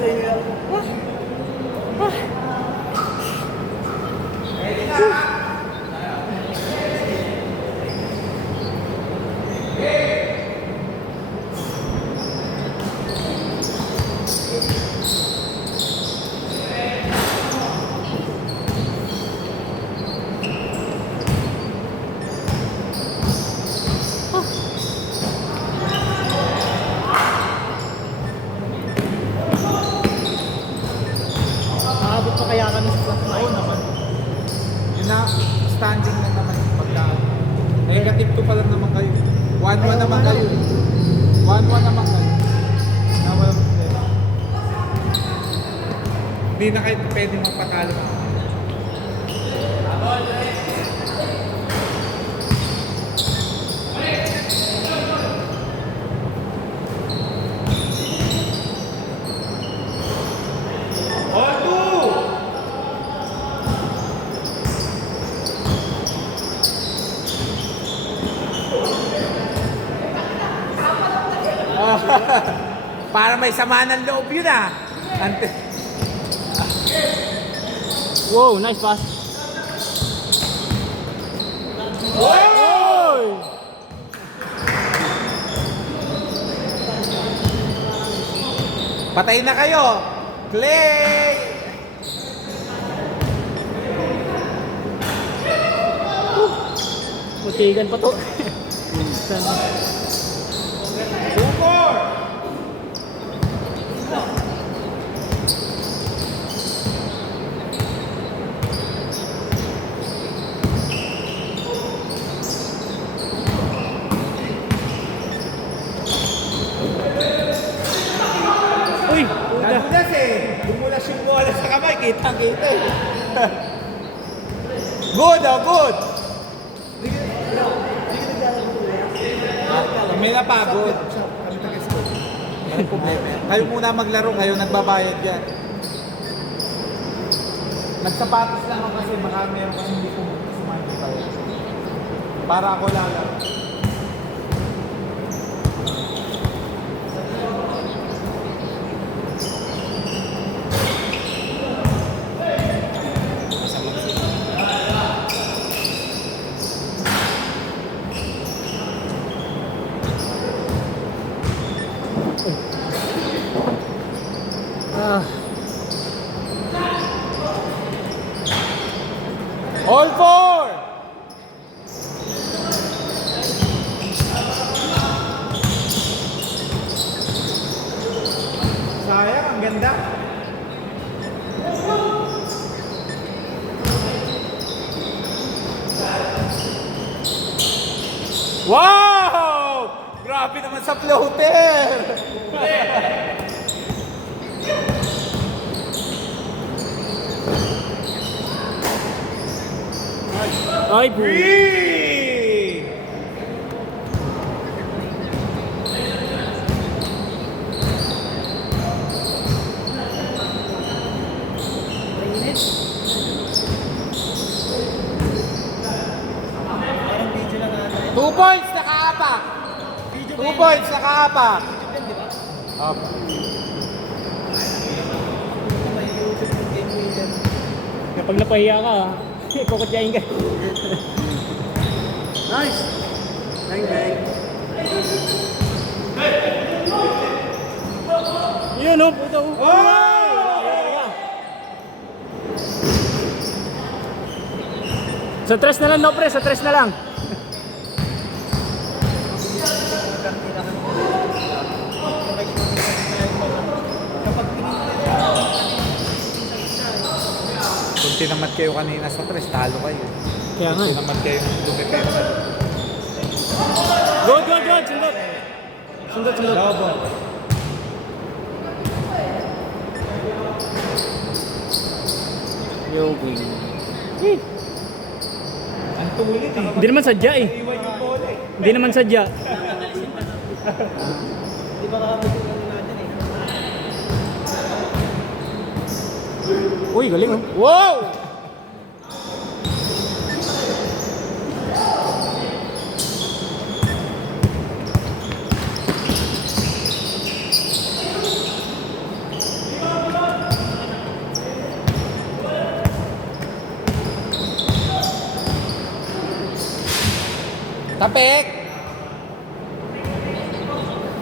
sa inyo. Aabot pa kaya kami sa plus 9? Oo naman. Yun na, standing lang naman yung pagdaan. Negative 2 pa lang naman kayo. 1-1 naman kayo. 1-1 naman kayo. Na walang problema. Hindi na kayo pwede magpatalo. Para may sama ng loob yun ah. Wow, nice pass. Oy! Patay na kayo. Clay! Mutigan pa to. 2-4! Uy! Puta. Nagulas eh. Bumulas yung bola sa kamay. Kitang-kita eh. Good oh, good! May napagod. Walang problema yan. Kayo muna maglaro, kayo nagbabayad yan. Nagsapatos lang ako kasi baka meron kasi hindi ko sumandi pa yun. Para ako lalaro. Ah. All four! Sayang, ang ganda. Wow! Grabe naman sa floater! Ay, bu. Three! Two points, nakaapak. 2 points, nakaapak. Opo. Kapag napahiya ka, kukutyain ka. Nice! Bang bang! Yun oh, puta oh. Sa tres na lang, no pre, sa tres na lang. Kung tinamat kayo kanina sa tres, talo kayo. Kaya nga. Kung tinamat kayo dumepensa. Good, good, good. Sundot. Sundot, sundot. Double. Yogi. Ang tulit eh. Hindi naman sadya eh. Iwan yung bola eh. Hindi naman sadya. Di ba kami tulungan natin eh? Uy, galing oh. Wow! Tapik.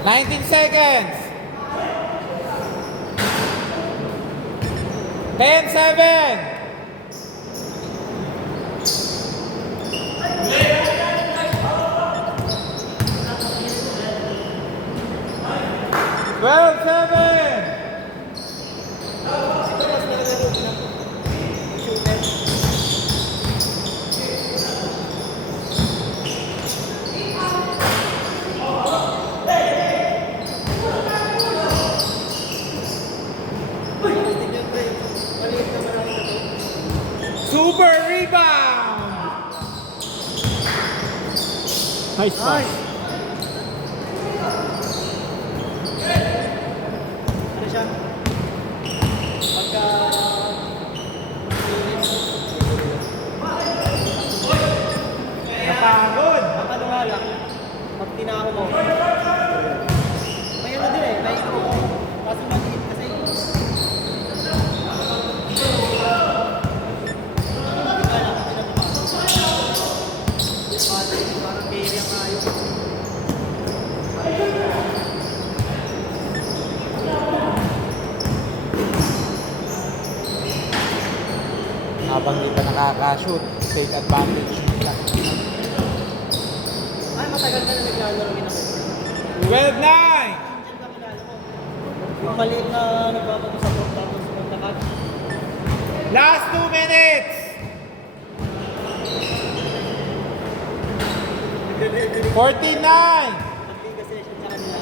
19 seconds. 10-7. 12-7. Super rebound. Nice pass. Ano siya? Pagka... Napagod. Ang ano nga lang, pag tinako mo, may ano din eh, naiinom ko. Kaso maliit kasi. Parang carry ang ayaw. Habang di pa nakaka-shoot, take advantage nila. Ay, matagal na naglalaro yun ako. 12-9. Diyan ka kilala ko. Yung maliit na nagbabago sa court tapos magkakatch. Last 2 minutes. 49. Pagtiga session sa kanila.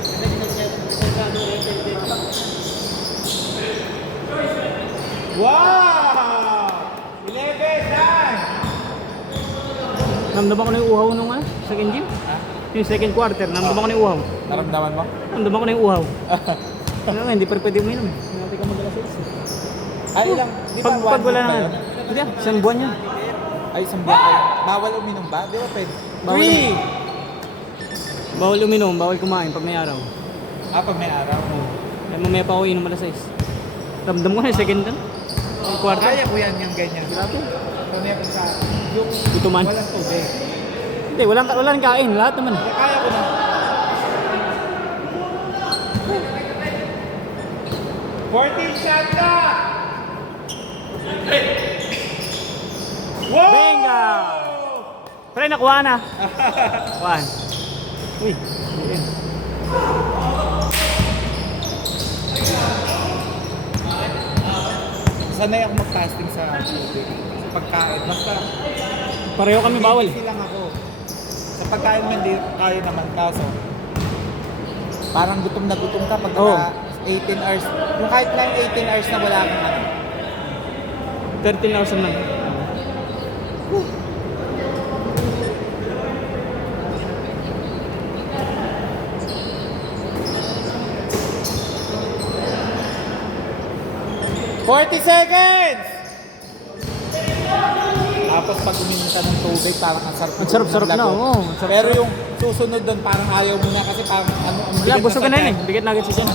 Kasi nagsasyado rated din. Wow! 11-9. Namdaman ko na yung uhaw nung second game. Yung second quarter, namdaman ko na yung uhaw. Naramdaman mo? Namdaman ko na yung uhaw. Ano nga, hindi pa rin pwede uminom eh. Hindi ka magdala sa isa. Ay, ilang, di ba Pag wala na, yun? hindi isang buwan yan. Ay, isang buwan kayo. Bawal uminom ba? Di ba pwede? Bawal 3. Bawal uminom, bawal kumain pag may araw. Pag may araw. Kaya mamaya pa ako inom alas 6. Ramdam ko na yung second dan. Yung quarter. Kaya ko yan yung ganyan. Grabe. Kaya ko sa yung Gutuman. walang tubig. Hindi, walang kain. Lahat naman. Kaya ko na. 14 shot na! Wow! Benga! Pre, nakuha na. One. Uy. Ayun. Sanay ako mag-fasting sa tubig. Sa pagkain. Basta Pareho kami bawal. busy lang ako. Sa pagkain mo hindi kaya naman kaso. Parang gutom na gutom ka pag Oo. 18 hours. Yung kahit lang 18 hours na wala kang ano. 13 hours naman. $40 seconds! Tapos pag uminom ka ng tubig, parang ang sarap. Ang sarap-sarap na, lagot. oo. Ang sarap-sarap. Pero yung susunod doon, parang ayaw mo na kasi parang ano, ang Wala, bigat busog ka sa na yun eh. tiyan. Bigat na agad sa dyan.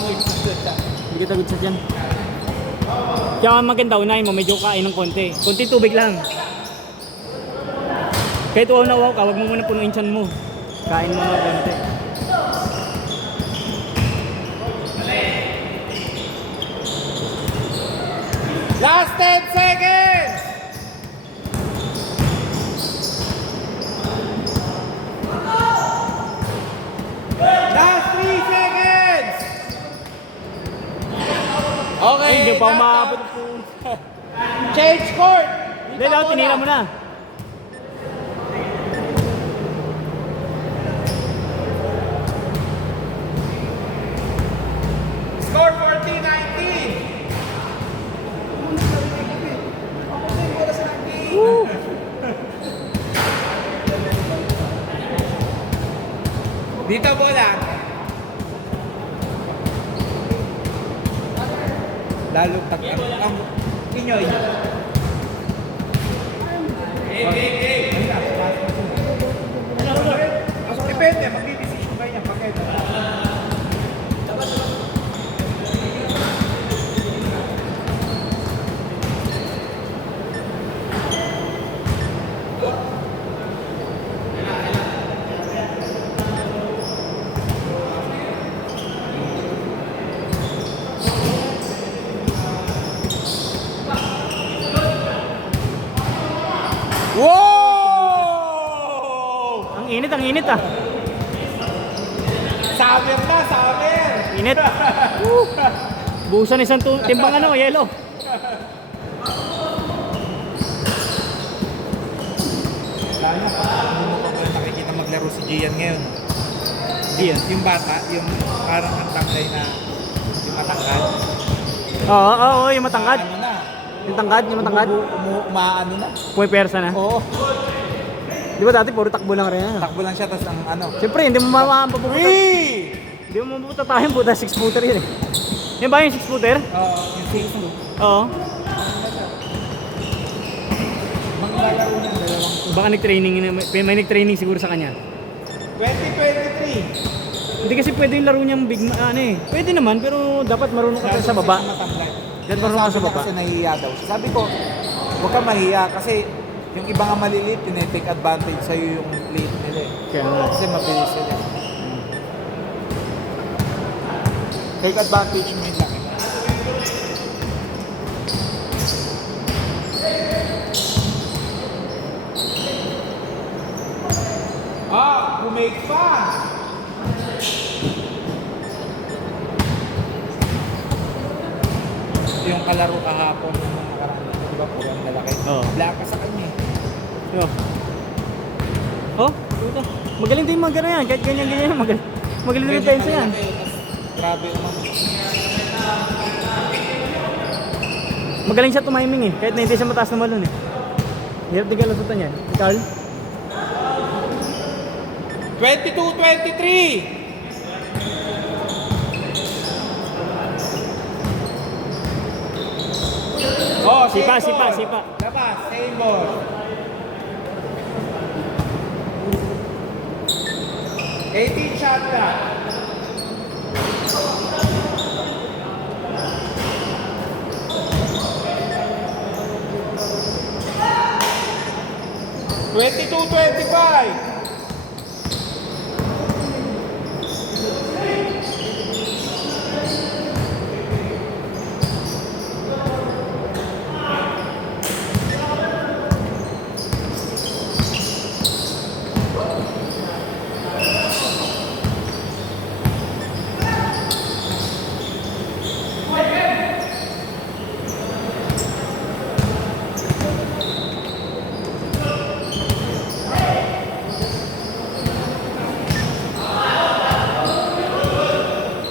Bigat agad sa dyan. Kaya ang maganda, unahin mo, medyo kain ng konti. Konti tubig lang. Kahit uwaw na uwaw ka, huwag mo muna punuin tiyan mo. Kain mo na konti. Last 10 seconds! Last 3 seconds! Okay, Ay, hindi pa that's umabot. all. Change court! Hindi lang, tinira mo na. Score 14-19! Dito bola. Lalo tag ang Pinoy. Depende, magdidesisyon kayo niya. Bakit? Ang init ah. Summer na, summer! Init. Buhusan isang timbang ano, yellow. Lalo na hindi mo pa pala nakikita maglaro si Gian ngayon. Gian? Yung bata, yung parang ang tangkay na yung matangkad. Oo, yung matangkad. Ano na? Yung matangkad. Umaano na? Puwersa na. Oo. Di ba dati puro takbo lang rin yan? Takbo lang siya, tapos ang ano. Siyempre, hindi mo mapapuputa. Wee! Hindi mo mapuputa tayo, puta 6-footer yun eh. Yan ba yung 6-footer? Oo, yung 6 Oo. Maglalaro ng dalawang Baka nag-training, may nag-training siguro sa kanya. 2023. Hindi kasi pwede yung laro niyang big, ano eh. Pwede naman, pero dapat marunong ka sa baba. Dapat marunong ka sa baba. Kasi nahihiya daw. Sabi ko, huwag ka mahiya kasi yung iba nga maliliit, tinetake advantage sa'yo yung late nila eh. Kaya nga. Kasi mabilis sila. Take advantage mo yung laki. Bumake pa! Yung kalaro kahapon ng mga nakaraan, di ba puro ang lalaki? Oo. Black ka sa kanya eh. Yo. Oh, puta. Magaling din mag yan. Kahit ganyan-ganyan, magaling din pensa yan. Grabe naman. Magaling siya tumiming eh. Kahit na hindi siya mataas na malun eh. Hirap din kalasutan yan. Carl? 22-23! Oh, Sipa, same sipa, ball. sipa. Labas, same ball. 18 shot na. Twenty-two, 25.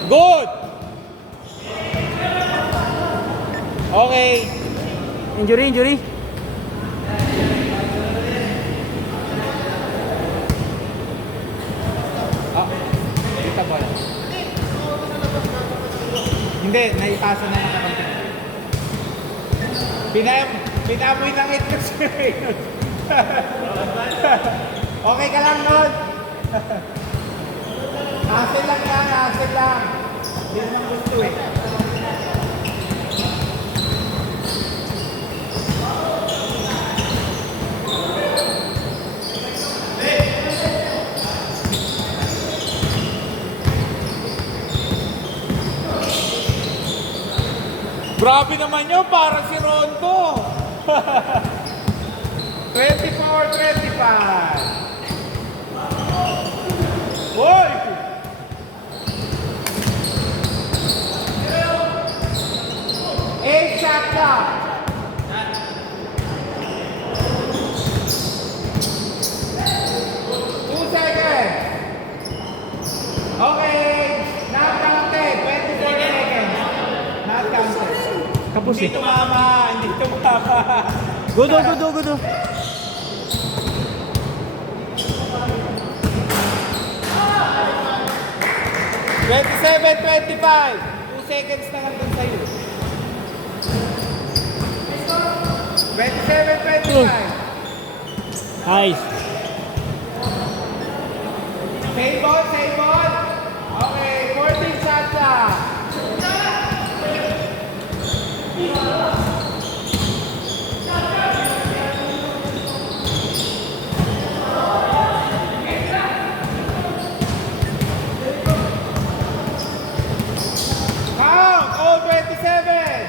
Good! Okay. Injury. Kita ba? Hindi, naipasa na ng kakampi. Pinamoy ng itlog siya. Okay ka lang, Lord? Hassle lang yan, hassle lang. Hindi naman gusto eh. Grabe naman yun, parang si Rondo. 24-25. Hoy! Eight shot clock. Two seconds. Okay. Not counted. 24 seconds. Not counted. Kapos Hindi eh. tumama. Hindi tumama. Gudo. 27-25. 2 seconds na lang dun sa'yo. 27-25. Nice. Save ball. Okay, 14 shots lang. Count! All 27!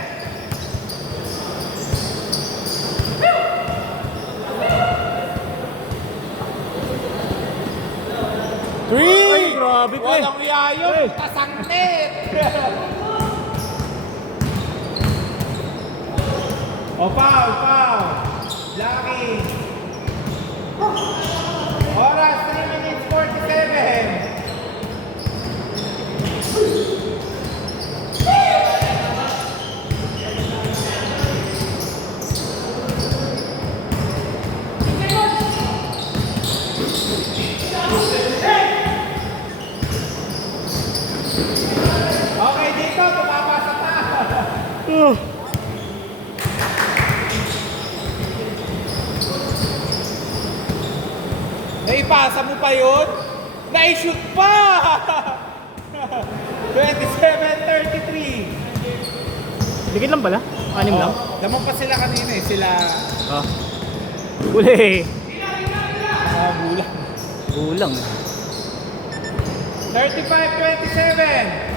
3! Ay, grabe, pre. Walang yayo, Ay. tasang net! O, foul, foul. Lucky. Oras, 3 minutes 47. Okay, dito, tumapasok na. Naipasa mo pa yun? Na-shoot pa! 27-33. Dikit lang pala. 6 lang. Lamang pa sila kanina eh. Sila... Ah. Uli. Bulang. Kulang. 35-27.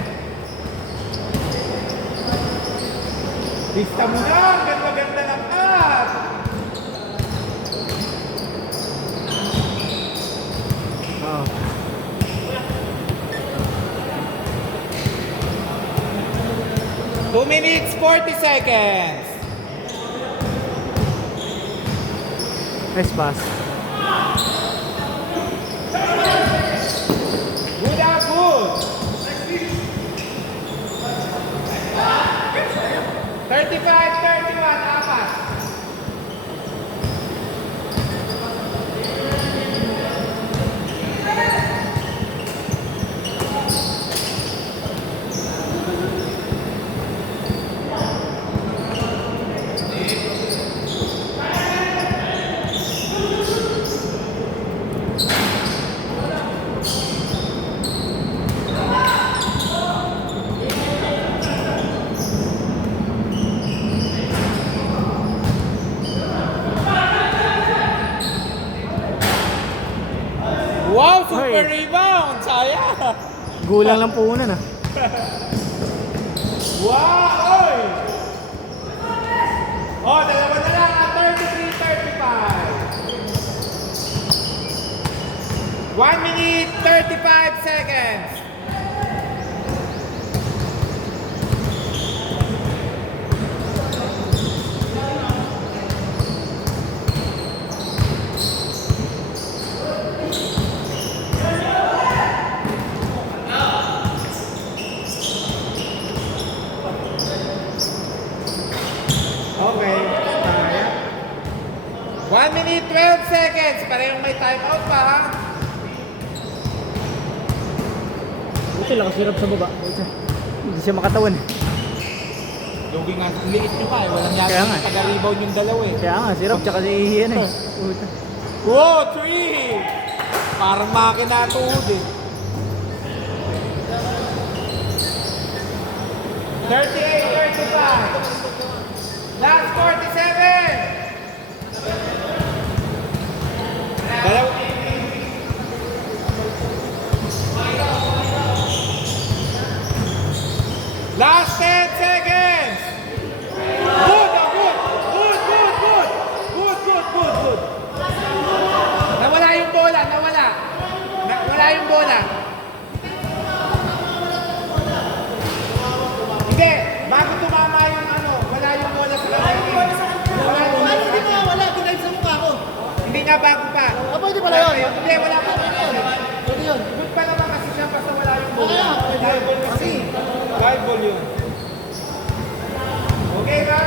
Lista mo na. Ganda-ganda ng at. Ah. Two minutes, 40 seconds. Nice pass. Good out, good. 35-31, apat. Wow, super Ay. rebound! Sayang! Gulang lang puhunan ah. Wow! Oy! Oh, dalawa na lang at 33-35. 1 minute, 35 seconds. Okay, kaya. 1 minute, 12 seconds. Parehong may timeout pa, ha? Buti nakasirap sa baba. Buti. Hindi siya makatawan eh. Lugi nga, liit nyo pa eh. Walang Kaya yata nga. yung taga-rebound yung dalawa eh. Kaya nga, sirap tsaka si yan eh. Puta. Wow, 3! Parang makina tuhod eh. 38-35. Last 47! Dalaw... Last 10 seconds! Good, ah, good! Good, good, good! Good, good, good, good! Nawala yung bola, nawala! Nawala yung bola! Hindi! Bago tumama yung ano, wala yung bola sa kamay. Wala yung bola Ano sa hindi kamay. mo wala? Dinive sa mukha ko. Hindi nga bago pa. Pwede pala yun. Hindi, wala pa. Pwede yun. Good pa naman kasi siya basta wala yung bola. Ah, pwede. Live ball kasi. Live ball yun. Okay ba?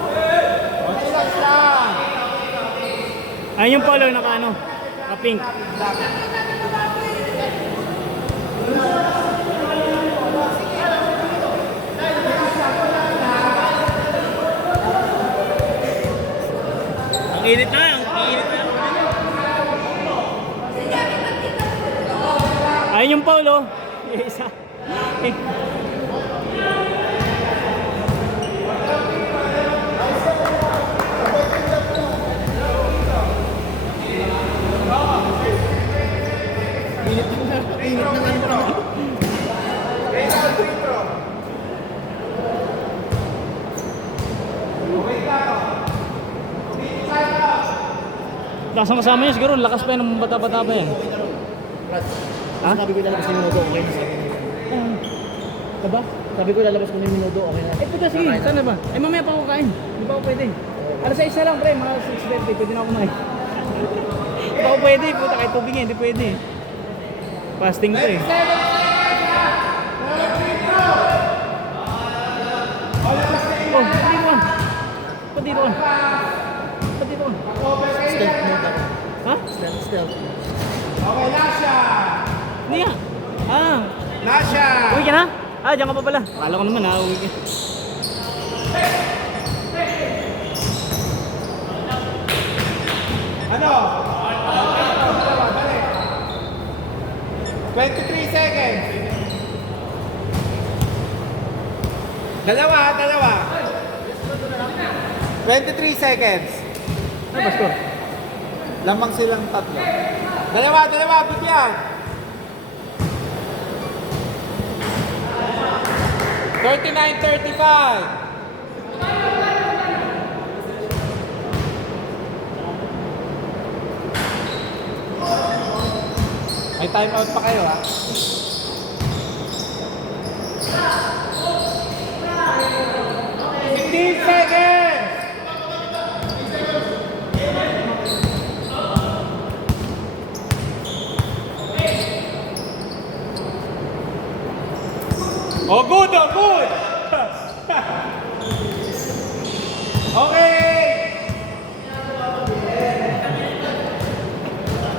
Relax lang. Ayun yung polo naka ano, naka pink. Ang init na, ang init na. Ayun yung polo. Isa. Eh. Init ng ano pa. Raise out free throw. Tapos ang kasama niya siguro, lakas pa yan ng bata-bata pa yan. Brad, Ha? sabi ko ilalabas ko yung minuto, okay na sabi nila. Diba? Sabi ko ilalabas ko yung minuto, okay na. Puta, sige, sana ba? Mamaya pa ako kain. Di ba ako pwede? Alas 6 na lang, pre, mga 6:30, pwede na ako kumain. Di ba ako pwede? Puta, kahit tubig hindi pwede. Fasting to eh. 27 seconds! Oh, dito ka. Ba't dito ka? Ba't dito ka? Stealth mode ako. Ha? Stealth. Okay, Lasha! Hindi nga. Lasha! Uwi ka na? Diyan ka pa pala. Akala ko naman uwi ka. Ano? 23 seconds. Dalawa. 23 seconds. Ano ba score? Lamang silang tatlo. Dalawa, bigyan. 39-35. May time out pa kayo, ha? Fifteen seconds! Oh, good! Okay!